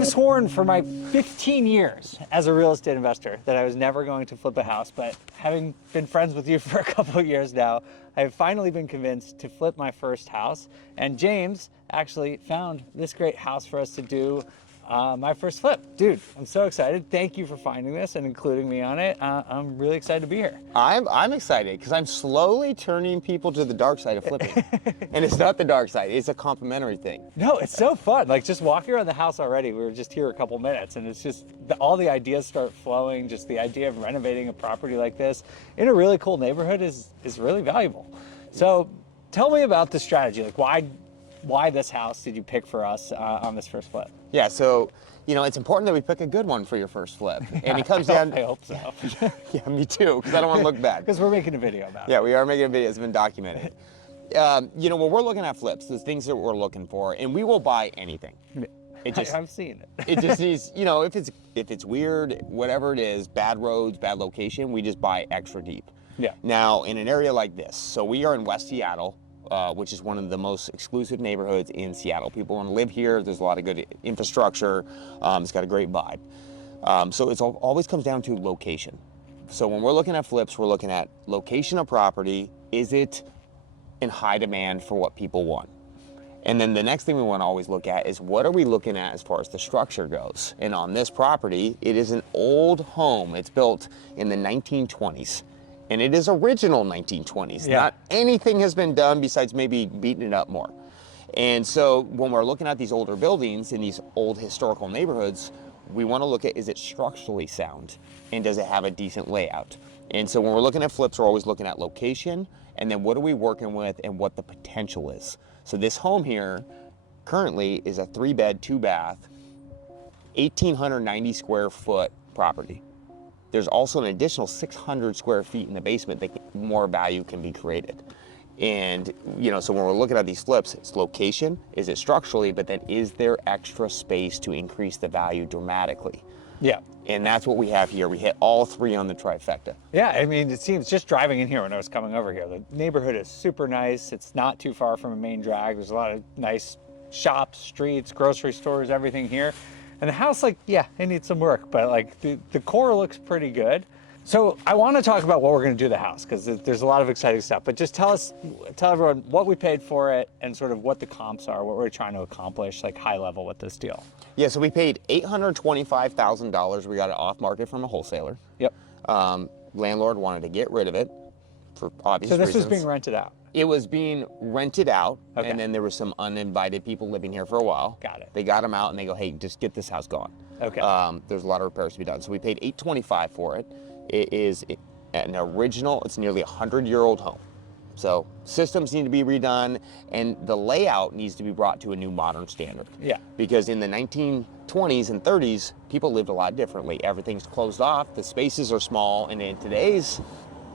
I've sworn for my 15 years as a real estate investor that I was never going to flip a house, but having been friends with you for a couple of years now, I've finally been convinced to flip my first house. And James actually found this great house for us to do my first flip. Dude, I'm so excited. Thank you for finding this and including me on it. I'm really excited to be here. I'm excited because I'm slowly turning people to the dark side of flipping. And it's not the dark side, it's a complimentary thing. No, it's so fun. Like just walking around the house already, we were just here a couple minutes and it's just, all the ideas start flowing. Just the idea of renovating a property like this in a really cool neighborhood is really valuable. So tell me about the strategy. Like why this house did you pick for us on this first flip? Yeah, so, you know, it's important that we pick a good one for your first flip. And it comes down... I hope so. Yeah, me too, because I don't want to look bad. Because we're making a video about it. Yeah, we are making a video. It's been documented. You know, when we're looking at flips, there's things that we're looking for, and we will buy anything. It just, I've seen it. It just needs, you know, if it's weird, whatever it is, bad roads, bad location, we just buy extra deep. Yeah. Now, in an area like this, so we are in West Seattle, which is one of the most exclusive neighborhoods in Seattle. People want to live here. There's a lot of good infrastructure. It's got a great vibe. So it always comes down to location. So when we're looking at flips, we're looking at location of property. Is it in high demand for what people want? And then the next thing we want to always look at is what are we looking at as far as the structure goes? And on this property, it is an old home. It's built in the 1920s. And it is original 1920s. Yeah. Not anything has been done besides maybe beating it up more. And so when we're looking at these older buildings in these old historical neighborhoods, we want to look at, is it structurally sound? And does it have a decent layout? And so when we're looking at flips, we're always looking at location, and then what are we working with and what the potential is. So this home here currently is a 3-bed, 2-bath, 1,890 square foot property. There's also an additional 600 square feet in the basement that more value can be created. And, you know, so when we're looking at these flips, it's location, is it structurally, but then is there extra space to increase the value dramatically? Yeah. And that's what we have here. We hit all three on the trifecta. Yeah, I mean, it seems just driving in here when I was coming over here, the neighborhood is super nice. It's not too far from a main drag. There's a lot of nice shops, streets, grocery stores, everything here. And the house, like, yeah, it needs some work, but like the core looks pretty good. So I want to talk about what we're going to do to the house because there's a lot of exciting stuff. But just tell everyone what we paid for it and sort of what the comps are, what we're trying to accomplish, like high level with this deal. Yeah, so we paid $825,000. We got it off market from a wholesaler. Yep. Landlord wanted to get rid of it for obvious reasons. So this was being rented out? It was being rented out, okay. And then there were some uninvited people living here for a while. Got it. They got them out and they go, hey, just get this house gone. Okay. There's a lot of repairs to be done. So we paid $825,000 for it. It is an original, it's nearly 100-year-old home. So systems need to be redone and the layout needs to be brought to a new modern standard. Yeah. Because in the 1920s and 30s, people lived a lot differently. Everything's closed off, the spaces are small, and in today's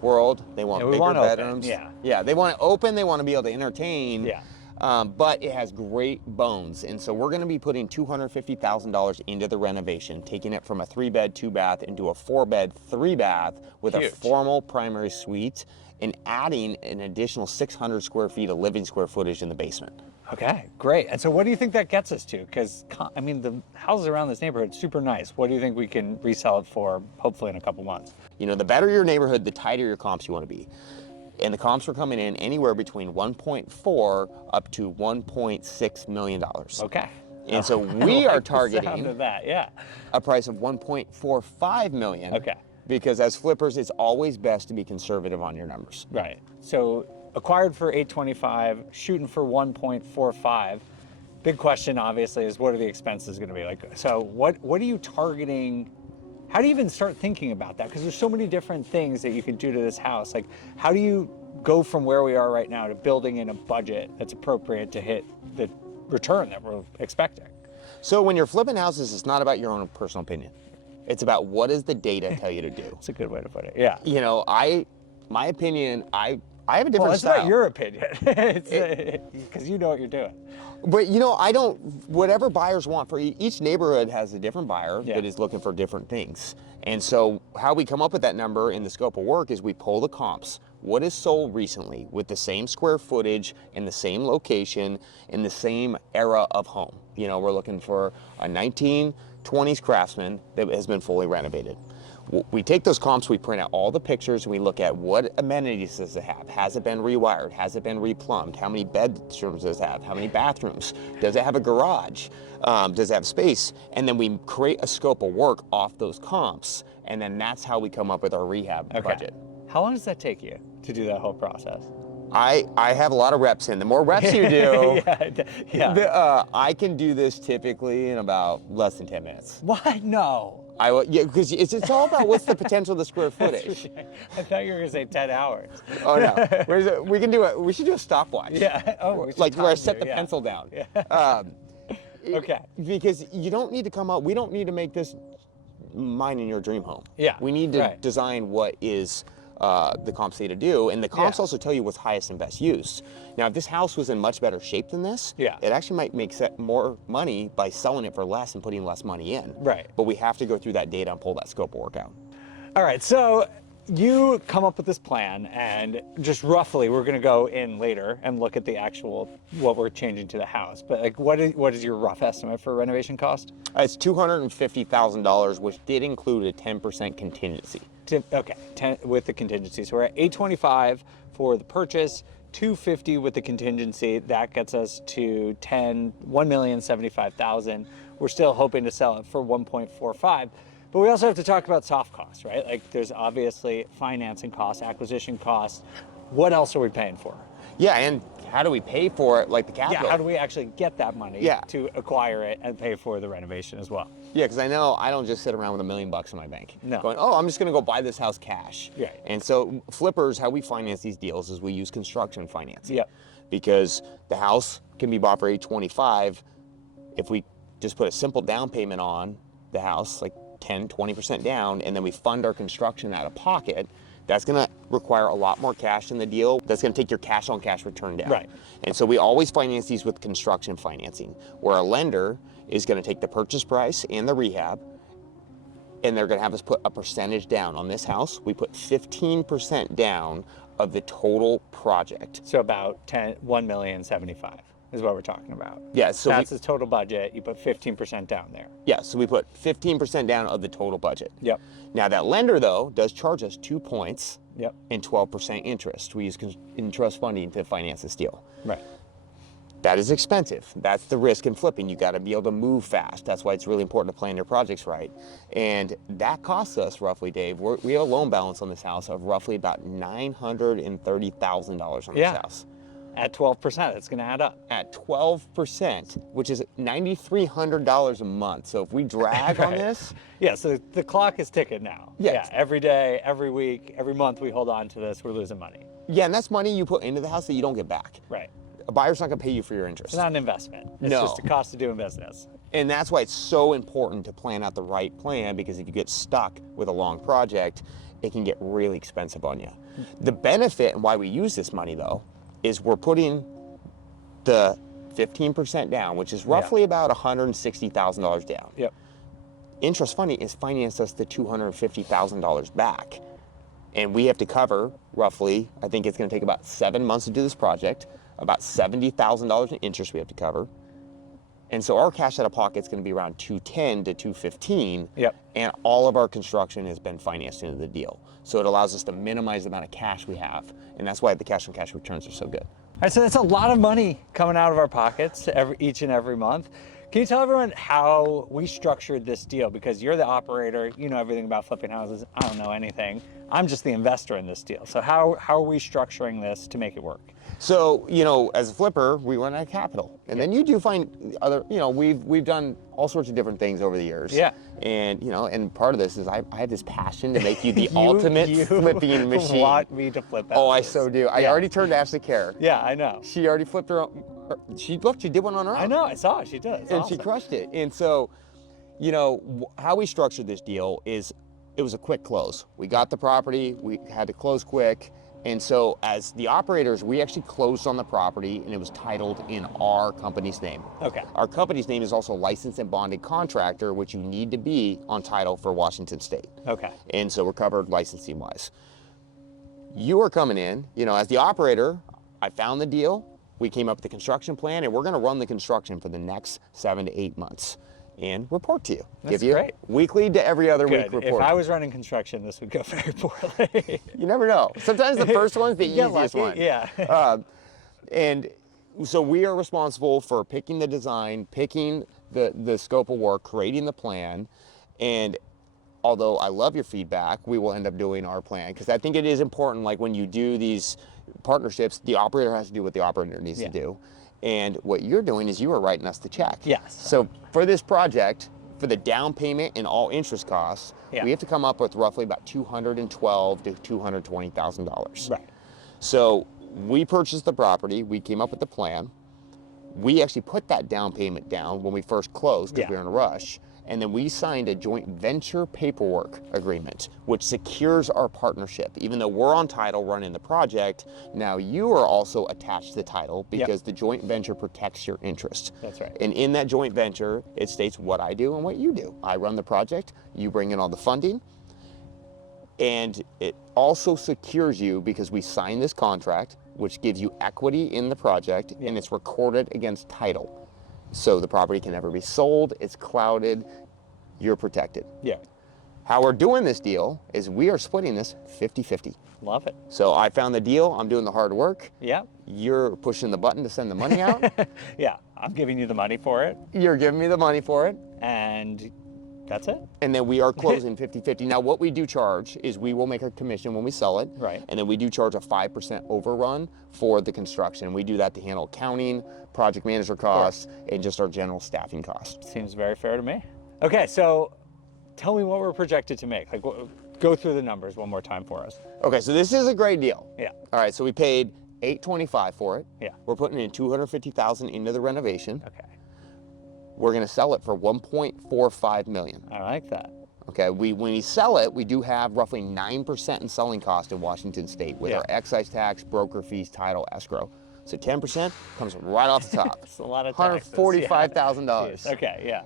world, they want bigger bedrooms. Yeah, they want it open, they want to be able to entertain. Yeah. But it has great bones, and so we're going to be putting $250,000 into the renovation, taking it from a 3-bed, 2-bath into a 4-bed, 3-bath with a formal primary suite, and adding an additional 600 square feet of living square footage in the basement. Okay, great. And so what do you think that gets us to? Because, I mean, the houses around this neighborhood, super nice. What do you think we can resell it for, hopefully in a couple months? You know, the better your neighborhood, the tighter your comps you want to be. And the comps are coming in anywhere between 1.4 up to $1.6 million. Okay. And so we are targeting the sound of that, a price of $1.45 million. Okay. Because as flippers, it's always best to be conservative on your numbers. Right. So acquired for $825,000, shooting for $1.45. Big question, obviously, is what are the expenses going to be like? So what are you targeting? How do you even start thinking about that? Because there's so many different things that you can do to this house. Like, how do you go from where we are right now to building in a budget that's appropriate to hit the return that we're expecting? So when you're flipping houses, it's not about your own personal opinion. It's about what does the data tell you to do. That's a good way to put it, yeah. You know, my opinion, I have a different style. Well, it's not your opinion, because you know what you're doing. But you know, whatever buyers want, for each neighborhood has a different buyer that is looking for different things. And so how we come up with that number in the scope of work is we pull the comps. What is sold recently with the same square footage in the same location in the same era of home? You know, we're looking for a 1920s Craftsman that has been fully renovated. We take those comps, we print out all the pictures, and we look at what amenities does it have? Has it been rewired? Has it been replumbed? How many bedrooms does it have? How many bathrooms? Does it have a garage? Does it have space? And then we create a scope of work off those comps, and then that's how we come up with our rehab budget. How long does that take you to do that whole process? I have a lot of reps in. The more reps you do, yeah. I can do this typically in about less than 10 minutes. What? No. Yeah, because it's all about what's the potential of the square footage. I thought you were gonna say 10 hours. Oh no, we can do it. We should do a stopwatch. Yeah. Oh, like where I set the pencil down. Yeah. Okay. Because you don't need to come up. We don't need to make this mine and your dream home. Yeah. We need to design what is the comps say to do, and the comps also tell you what's highest and best use. Now, if this house was in much better shape than this, it actually might make more money by selling it for less and putting less money in. Right. But we have to go through that data and pull that scope of work out. All right, so you come up with this plan, and just roughly, we're gonna go in later and look at the actual, what we're changing to the house. But like, what is your rough estimate for renovation cost? It's $250,000, which did include a 10% contingency. Okay, 10 with the contingency. So we're at $825 for the purchase, $250 with the contingency. That gets us to $1,075,000. We're still hoping to sell it for $1.45. But we also have to talk about soft costs, right? Like there's obviously financing costs, acquisition costs. What else are we paying for? Yeah, and how do we pay for it, like the capital? Yeah, how do we actually get that money to acquire it and pay for the renovation as well? Yeah, because I know I don't just sit around with $1 million in my bank. No. Going, oh, I'm just gonna go buy this house cash. Right. And so flippers, how we finance these deals is we use construction financing. Yep. Because the house can be bought for $825. If we just put a simple down payment on the house, like 10, 20% down, and then we fund our construction out of pocket, that's gonna require a lot more cash in the deal. That's gonna take your cash on cash return down. Right. And so we always finance these with construction financing, where a lender is gonna take the purchase price and the rehab, and they're gonna have us put a percentage down. On this house, we put 15% down of the total project. So about $1,075,000 is what we're talking about. Yeah, so that's the total budget. You put 15% down there. Yeah, so we put 15% down of the total budget. Yep. Now that lender though does charge us 2 points Yep. and 12% interest. We use interest funding to finance this deal. Right. That is expensive. That's the risk in flipping. You got to be able to move fast. That's why it's really important to plan your projects right. And that costs us roughly, Dave, we have a loan balance on this house of roughly about $930,000 on this house. At 12%, it's going to add up. At 12%, which is $9,300 a month. So if we drag on this. Yeah, so the clock is ticking now. Yes. Yeah, every day, every week, every month we hold on to this, we're losing money. Yeah, and that's money you put into the house that you don't get back. Right. A buyer's not going to pay you for your interest. It's not an investment. It's just a cost of doing business. And that's why it's so important to plan out the right plan, because if you get stuck with a long project, it can get really expensive on you. The benefit and why we use this money, though, is we're putting the 15% down, which is roughly about $160,000 down. Yep. Interest funding is financed us the $250,000 back. And we have to cover roughly, I think it's going to take about 7 months to do this project, about $70,000 in interest we have to cover. And so our cash out of pocket is going to be around $210,000 to $215,000. Yep. And all of our construction has been financed into the deal. So it allows us to minimize the amount of cash we have. And that's why the cash on cash returns are so good. All right, so that's a lot of money coming out of our pockets each and every month. Can you tell everyone how we structured this deal? Because you're the operator, you know everything about flipping houses. I don't know anything. I'm just the investor in this deal. So how are we structuring this to make it work? So, you know, as a flipper, we run out of capital. And then you do find other, you know, we've done all sorts of different things over the years. Yeah. And, you know, and part of this is I have this passion to make you the ultimate flipping machine. You want me to flip houses. Oh, I so do. I already turned Ashley Care. Yeah, I know. She already flipped her own. She did one on her own. I know, I saw it. She did. And awesome. She crushed it. And so, you know, how we structured this deal is it was a quick close. We got the property, we had to close quick. And so as the operators, we actually closed on the property and it was titled in our company's name. Okay. Our company's name is also licensed and bonded contractor, which you need to be on title for Washington State. Okay. And so we're covered licensing wise. You are coming in, you know, as the operator, I found the deal. we came up with the construction plan, and we're going to run the construction for the next 7 to 8 months and report to you. That's Give you great. Weekly to every other week Good. report. If I was running construction, this would go very poorly. You never know. Sometimes the first one's the easiest one. Yeah. And so we are responsible for picking the design, picking the scope of work, creating the plan, and although I love your feedback, we will end up doing our plan, because I think it is important, like when you do these partnerships, the operator has to do what the operator needs to do. And what you're doing is you are writing us the check. Yes. So for this project, for the down payment and all interest costs, we have to come up with roughly about $212,000 to $220,000. Right. So we purchased the property, we came up with the plan. We actually put that down payment down when we first closed because we were in a rush. And then we signed a joint venture paperwork agreement, which secures our partnership. Even though we're on title running the project, now you are also attached to the title because the joint venture protects your interest. That's right. And in that joint venture, it states what I do and what you do. I run the project, you bring in all the funding, and it also secures you because we signed this contract, which gives you equity in the project, and it's recorded against title. So the property can never be sold, it's clouded, you're protected. Yeah. How we're doing this deal is we are splitting this 50-50. Love it. So I found the deal, I'm doing the hard work. Yeah. You're pushing the button to send the money out. Yeah, I'm giving you the money for it. You're giving me the money for it. And that's it. And then we are closing 50-50. Now what we do charge is we will make a commission when we sell it. Right. And then we do charge a 5% overrun for the construction. We do that to handle accounting, project manager costs, and just our general staffing costs. Seems very fair to me. Okay, so tell me what we're projected to make. Like, go through the numbers one more time for us. Okay, so this is a great deal. Yeah. All right, so we paid $825 for it. Yeah. We're putting in $250,000 into the renovation. Okay. We're going to sell it for $1.45 million. I like that. Okay, when we sell it, we do have roughly 9% in selling cost in Washington State with our excise tax, broker fees, title, escrow. So 10% comes right off the top. It's a lot of taxes. $145,000. Okay, yeah.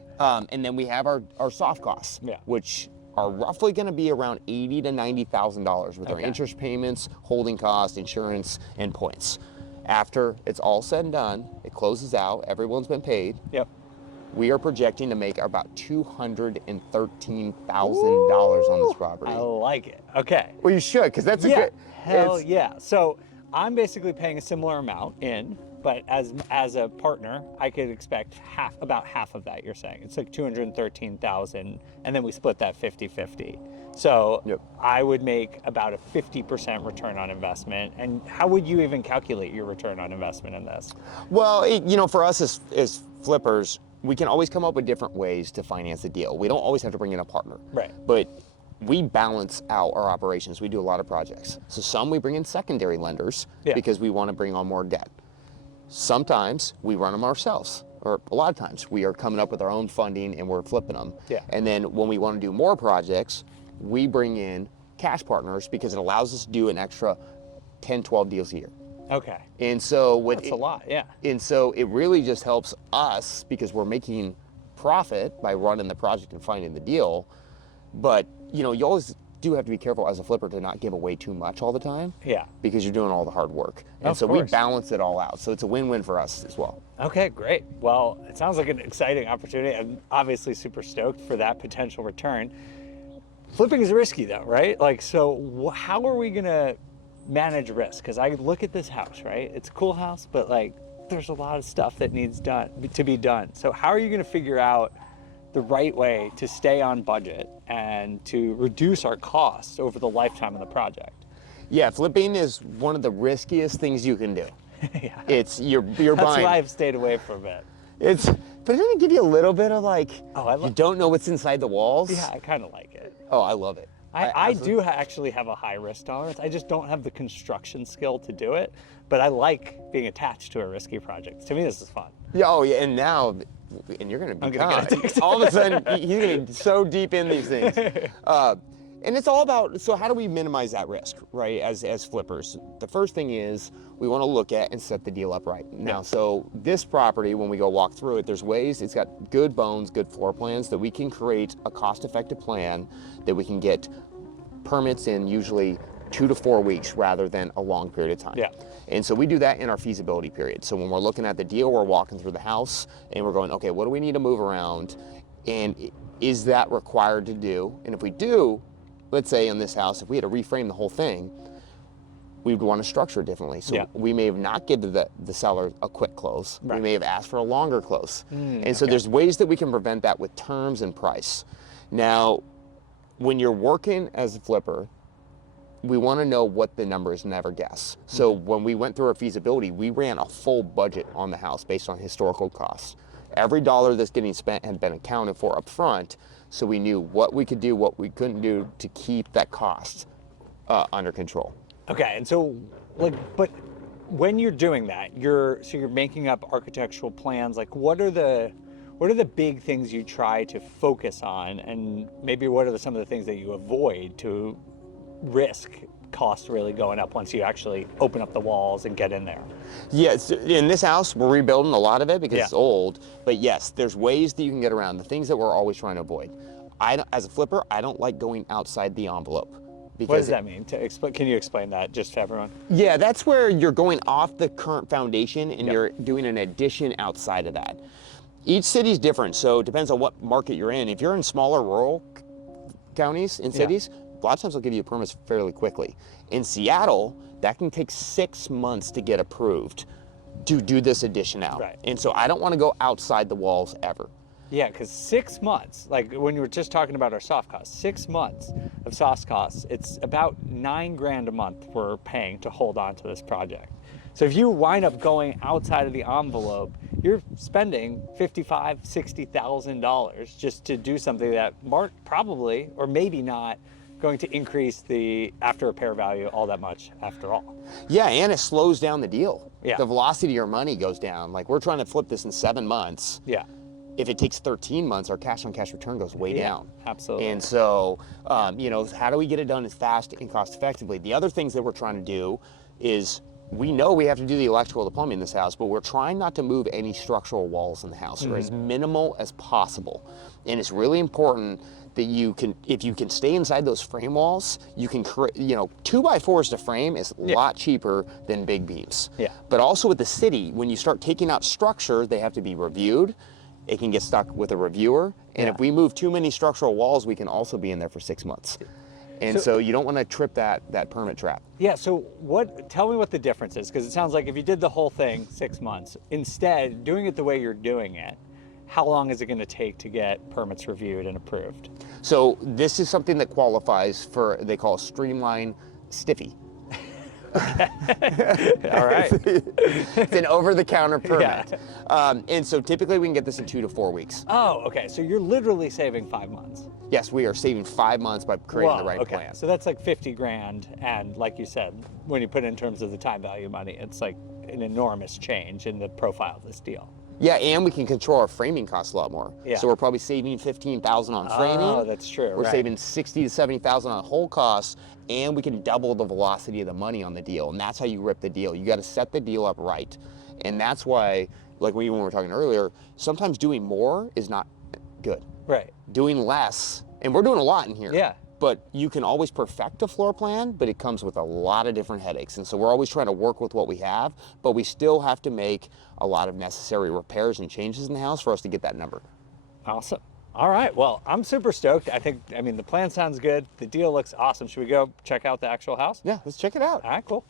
And then we have our soft costs, Yeah. which are roughly going to be around $80,000 to $90,000 with our interest payments, holding costs, insurance, and points. After it's all said and done, it closes out, everyone's been paid. Yep. We are projecting to make about $213,000 on this property. I like it. Okay. Well, you should, because that's a Yeah. good. Hell yeah. So I'm basically paying a similar amount in, but as a partner, I could expect about half of that. You're saying it's like 213,000, and then we split that 50-50. So I would make about a 50% return on investment. And how would you even calculate your return on investment in this? Well, you know, for us as flippers, we can always come up with different ways to finance a deal. We don't always have to bring in a partner. Right. But we balance out our operations. We do a lot of projects. So some we bring in secondary lenders because we want to bring on more debt. Sometimes we run them ourselves, or a lot of times we are coming up with our own funding and we're flipping them. Yeah. And then when we want to do more projects, we bring in cash partners because it allows us to do an extra 10, 12 deals a year. Okay. And so That's a lot, yeah. And so it really just helps us because we're making profit by running the project and finding the deal. But, you know, you always do have to be careful as a flipper to not give away too much all the time. Yeah. Because you're doing all the hard work. And so we balance it all out. So it's a win-win for us as well. Okay, great. Well, it sounds like an exciting opportunity. I'm obviously super stoked for that potential return. Flipping is risky though, right? Like, so how are we gonna manage risk? Because I look at this house, right? It's a cool house, but like there's a lot of stuff that needs to be done. So how are you gonna figure out the right way to stay on budget and to reduce our costs over the lifetime of the project? Yeah, flipping is one of the riskiest things you can do. Yeah. It's you're That's buying. why I've stayed away from it. But doesn't it give you a little bit of like, you don't know what's inside the walls? Yeah, I kind of like it. Oh, I love it. I do actually have a high risk tolerance. I just don't have the construction skill to do it, but I like being attached to a risky project. To me, this is fun. Yeah, oh yeah, and now, and you're gonna be all of a sudden, he's gonna be so deep in these things. And it's all about, so how do we minimize that risk, right, as flippers? The first thing is we want to look at and set the deal up right. Now, so this property, when we go walk through it, there's ways, it's got good bones, good floor plans that we can create a cost-effective plan that we can get permits in usually 2 to 4 weeks rather than a long period of time. Yeah. And so we do that in our feasibility period. So when we're looking at the deal, we're walking through the house and we're going, okay, what do we need to move around? And is that required to do? And if we do, let's say in this house, if we had to reframe the whole thing, we would want to structure it differently. So we may have not given the seller a quick close. Right. We may have asked for a longer close. And so there's ways that we can prevent that with terms and price. Now, when you're working as a flipper, we want to know what the number is, never guess. So when we went through our feasibility, we ran a full budget on the house based on historical costs. Every dollar that's getting spent had been accounted for up front, so we knew what we could do, what we couldn't do to keep that cost under control. Okay, and so, like, but when you're doing that, you're making up architectural plans. Like, what are the big things you try to focus on, and maybe what are some of the things that you avoid to risk costs really going up once you actually open up the walls and get in there? Yes, in this house, we're rebuilding a lot of it because it's old, but yes, there's ways that you can get around the things that we're always trying to avoid. As a flipper, I don't like going outside the envelope. What does that mean? Can you explain that just to everyone? Yeah, that's where you're going off the current foundation and you're doing an addition outside of that. Each city's different, so it depends on what market you're in. If you're in smaller rural counties and cities, a lot of times they'll give you permits fairly quickly. In Seattle, that can take 6 months to get approved to do this addition out. Right. And so I don't want to go outside the walls ever. Yeah, because 6 months, like when you were just talking about our soft costs, 6 months of soft costs, it's about $9,000 a month we're paying to hold on to this project. So if you wind up going outside of the envelope, you're spending $55,000, $60,000 just to do something that probably, or maybe not, going to increase the after repair value all that much after all. Yeah, and it slows down the deal. Yeah. The velocity of your money goes down. Like, we're trying to flip this in 7 months. Yeah. If it takes 13 months, our cash on cash return goes way down. Absolutely. And so, you know, how do we get it done as fast and cost effectively? The other things that we're trying to do is, we know we have to do the electrical, the plumbing in this house, but we're trying not to move any structural walls in the house, or as minimal as possible. And it's really important that you can, if you can stay inside those frame walls, you can create, you know, 2x4s to frame is a lot cheaper than big beams. Yeah. But also with the city, when you start taking out structure, they have to be reviewed. It can get stuck with a reviewer. And if we move too many structural walls, we can also be in there for 6 months. And so you don't want to trip that permit trap. Yeah, so tell me what the difference is, because it sounds like if you did the whole thing 6 months, instead doing it the way you're doing it, how long is it going to take to get permits reviewed and approved? So this is something that qualifies for, they call a streamline stiffy. All right. It's an over-the-counter permit. Yeah. And so typically we can get this in 2 to 4 weeks. Oh, okay. So you're literally saving 5 months. Yes, we are saving 5 months by creating the right plan. So that's like 50 grand. And like you said, when you put it in terms of the time value money, it's like an enormous change in the profile of this deal. Yeah, and we can control our framing costs a lot more. Yeah. So we're probably saving $15,000 on framing. Oh, that's true. We're saving $60,000 to $70,000 on whole costs, and we can double the velocity of the money on the deal. And that's how you rip the deal. You got to set the deal up right. And that's why, like when we were talking earlier, sometimes doing more is not good. Right. Doing less, and we're doing a lot in here. Yeah. But you can always perfect a floor plan, but it comes with a lot of different headaches. And so we're always trying to work with what we have, but we still have to make a lot of necessary repairs and changes in the house for us to get that number. Awesome. All right. Well, I'm super stoked. I mean, the plan sounds good. The deal looks awesome. Should we go check out the actual house? Yeah, let's check it out. All right, cool.